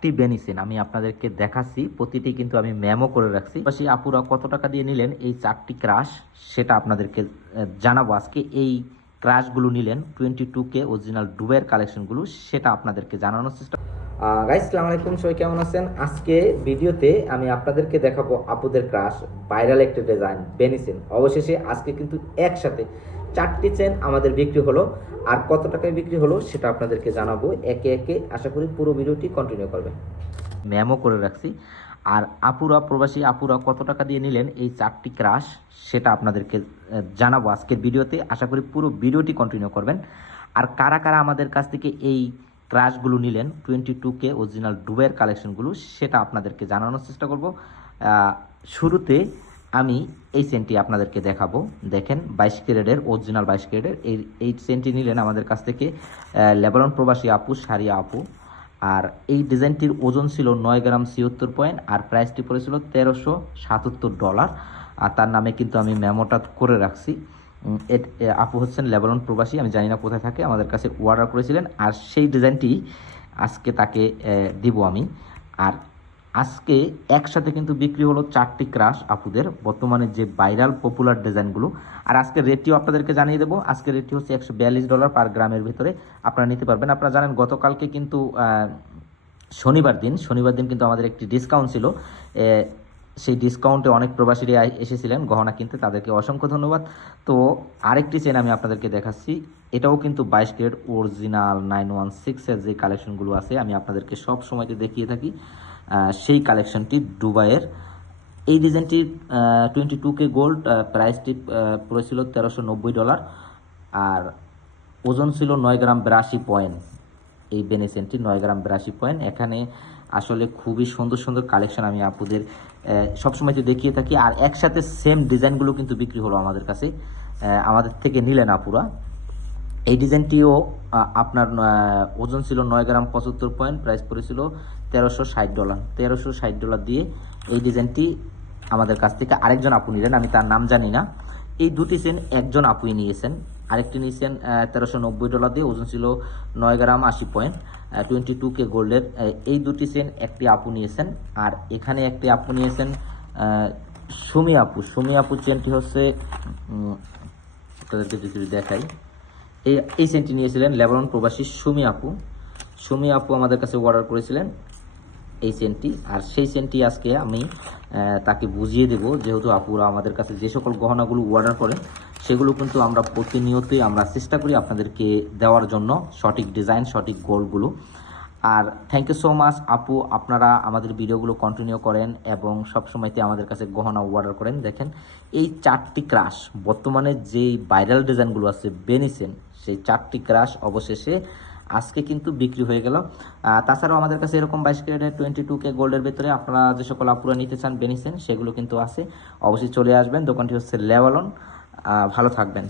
চারটি বেনিসিন আমি আপনাদেরকে দেখাচ্ছি, প্রতিটি কিন্তু আমি ম্যামও করে রাখছি। পাশে আপুরা কত টাকা দিয়ে নিলেন, এই চারটি ক্রাশ সেটা আপনাদেরকে জানাব আজকে। এই ক্রাশগুলো নিলেন টোয়েন্টি টু কে অরিজিনাল ডুবের কালেকশনগুলো সেটা আপনাদেরকে জানানোর চেষ্টা গাইস সালাম আলাইকুম, সবাই কেমন আছেন? আজকে ভিডিওতে আমি আপনাদেরকে দেখাবো আপুদের ক্রাশ ভাইরাল একটা ডিজাইন বেনিসিন অবশেষে আজকে কিন্তু একসাথে চারটি চেন আমাদের বিক্রি হলো। আর কত টাকায় বিক্রি হলো সেটা আপনাদেরকে জানাব একে একে। আশা করি পুরো ভিডিওটি কন্টিনিউ করবেন। ম্যামও করে রাখছি। আর আপুরা, প্রবাসী আপুরা কত টাকা দিয়ে নিলেন এই চারটি ক্রাশ সেটা আপনাদেরকে জানাব আজকের ভিডিওতে। আশা করি পুরো ভিডিওটি কন্টিনিউ করবেন। আর কারা কারা আমাদের কাছ থেকে এই ক্রাশগুলো নিলেন টোয়েন্টি টু কে অরিজিনাল ডুবের কালেকশনগুলো সেটা আপনাদেরকে জানানোর চেষ্টা করব। শুরুতে আমি এই সেন্টটি আপনাদেরকে দেখাবো। দেখেন, বাইশ ক্যারেটের অরিজিনাল বাইশ ক্যারেটের, এই এই সেন্টটি নিলেন আমাদের কাছ থেকে লেবারন প্রবাসী আপু সারিয়া আপু। আর এই ডিজাইনটির ওজন ছিল নয় গ্রাম ছিয়ত্তর পয়েন্ট, আর প্রাইসটি পড়েছিল তেরোশো সাতাত্তর ডলার আর তার নামে কিন্তু আমি মেমোটা করে রাখছি। আপু হচ্ছেন লেবানন প্রবাসী, আমি জানি না কোথায় থাকে, আমাদের কাছে অর্ডার করেছিলেন, আর সেই ডিজাইনটি আজকে তাকে দিব আমি। আর আজকে একসাথে কিন্তু বিক্রি হলো চারটি ক্রাশ আপুদের, বর্তমানে যে ভাইরাল পপুলার ডিজাইনগুলো। আর আজকের রেটটিও আপনাদেরকে জানিয়ে দেবো, আজকের রেটটি হচ্ছে একশো বিয়াল্লিশ ডলার পার গ্রামের ভিতরে, আপনারা নিতে পারবেন। আপনারা জানেন, গতকালকে কিন্তু শনিবার দিন শনিবার দিন কিন্তু আমাদের একটি ডিসকাউন্ট ছিল সেই ডিসকাউন্টে অনেক প্রবাসীরা আই- এসেছিলেন, গহনা কিনতে, তাদেরকে অসংখ্য ধন্যবাদ। তো আরেকটি চেন আমি আপনাদেরকে দেখাচ্ছি, এটাও কিন্তু বাইশ গ্রেড অরিজিনাল নাইন ওয়ান সিক্সের যে কালেকশনগুলো আছে, আমি আপনাদেরকে সব সময়তে দেখিয়ে থাকি। সেই কালেকশনটি দুবাইয়ের। এই ডিজাইনটি টোয়েন্টি টু কে গোল্ড প্রাইসটি পড়েছিল তেরোশো নব্বই ডলার আর ওজন ছিল নয় গ্রাম বিরাশি পয়েন্ট এই বেনেসেনটি নয় গ্রাম বিরাশি পয়েন্ট এখানে আসলে খুবই সুন্দর সুন্দর কালেকশন আমি আপুদের সবসময় তো দেখিয়ে থাকি। আর একসাথে সেম ডিজাইনগুলো কিন্তু বিক্রি হলো আমাদের কাছে। আমাদের থেকে নিলেন আপুরা। এই ডিজাইনটিও আপনার ওজন ছিল নয় গ্রাম পঁচাত্তর পয়েন্ট প্রাইস পড়েছিল তেরোশো ষাট ডলার তেরোশো ষাট ডলার দিয়ে এই ডিজাইনটি আমাদের কাছ থেকে আরেকজন আপু নিলেন, আমি তার নাম জানি না। এই দুটি সেন একজন আপুই নিয়েছেন। আরেকটি নিয়েছেন তেরোশো নব্বই ডলার দিয়ে, ওজন ছিল নয় গ্রাম আশি পয়েন্ট টোয়েন্টি টু কে গোল্ডের এই দুটি সেন একটি আপু নিয়েছেন, আর এখানে একটি আপু নিয়েছেন সুমি আপু। সুমি আপু চেনটি হচ্ছে আপনাদেরকে যদি দেখাই, এই এই সেন্টটি নিয়েছিলেন লেবানন প্রবাসী সুমি আপু। সুমি আপু আমাদের কাছে অর্ডার করেছিলেন এই সেন্টটি আর সেই সেন্টটি আজকে আমি তাকে বুঝিয়ে দেব, যেহেতু আপুরা আমাদের কাছে যে সকল গহনাগুলো অর্ডার করেন সেগুলো কিন্তু আমরা প্রতিনিয়তই আমরা চেষ্টা করি আপনাদেরকে দেওয়ার জন্য সঠিক ডিজাইন সঠিক গোলগুলো আর থ্যাংক ইউ সো মাচ আপু, আপনারা আমাদের ভিডিওগুলো কন্টিনিউ করেন এবং সবসময়তে আমাদের কাছে গহনা অর্ডার করেন। দেখেন, এই চারটি ক্রাশ বর্তমানে যেই ভাইরাল ডিজাইনগুলো আছে বেনিসেন সেই চারটি ক্রাশ অবশেষে আজকে কিন্তু বিক্রি হয়ে গেল। তাছাড়াও আমাদের কাছে এরকম বাইশ ক্যারেটের টোয়েন্টি টু কে গোল্ডের ভেতরে আপনারা যে সকল আপুরা নিতে চান বেনিসেন সেগুলো কিন্তু আছে। অবশ্যই চলে আসবেন, দোকানটি হচ্ছে লেওয়ালন ভালো থাকবেন।